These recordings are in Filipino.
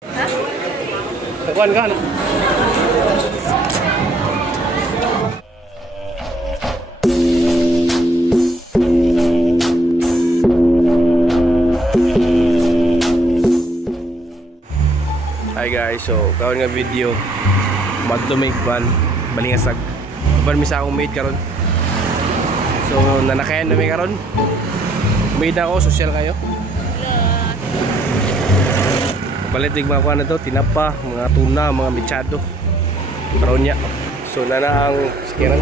Ha? Nagkuhan ka, no? Hi guys, so kawan nga video magtumig ban balingasag ban misa akong maid karon. So nanakayan na may karon. Maid ako, social kayo. Balitig mga kuha na to, tinapa, mga tuna, mga mechado karon niya. So nana ang sikiran.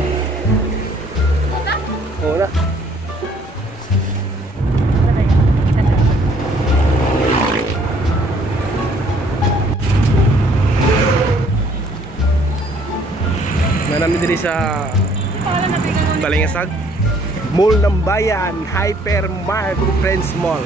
Oo na. Namin diri sa Balingasag Mall ng Bayan, Hypermart, Friends Mall.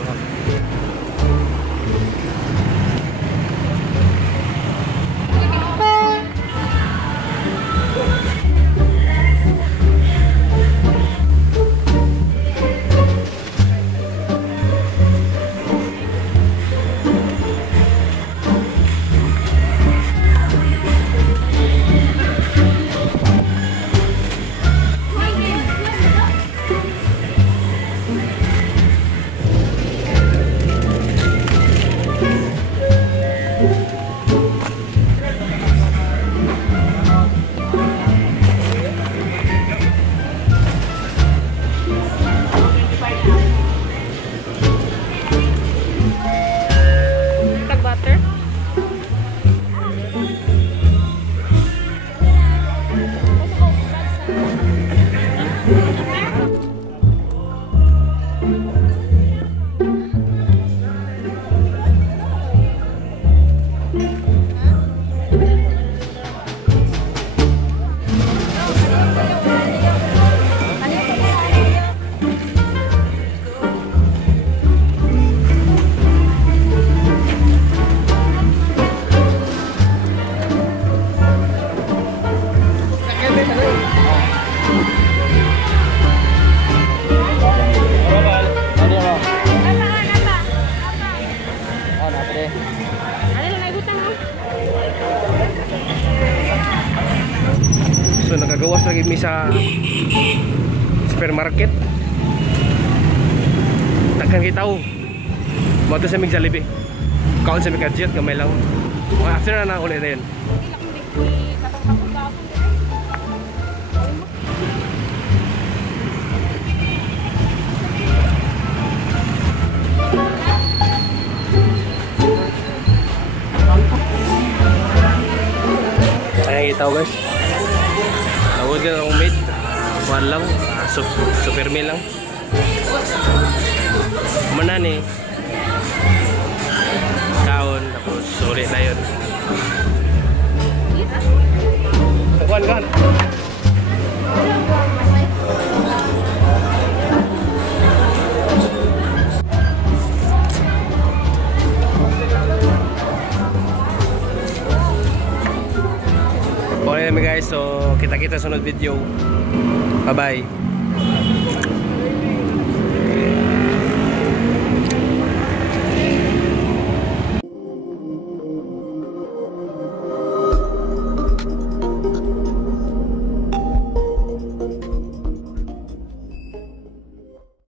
So nagagawas lagi mi sa supermarket. Takkan kita mo to sa mig Jollibee. Kaon sa mig gadget kamay lang. After na ulit na yun. Ayan kita guys. Tawag ka akong maid. Kuhan lang. Super meal lang. Manan eh. Kaon. Tapos sulit na yun. Kuhan ka. Okay naman guys, so kita-kita sunod video. Bye bye.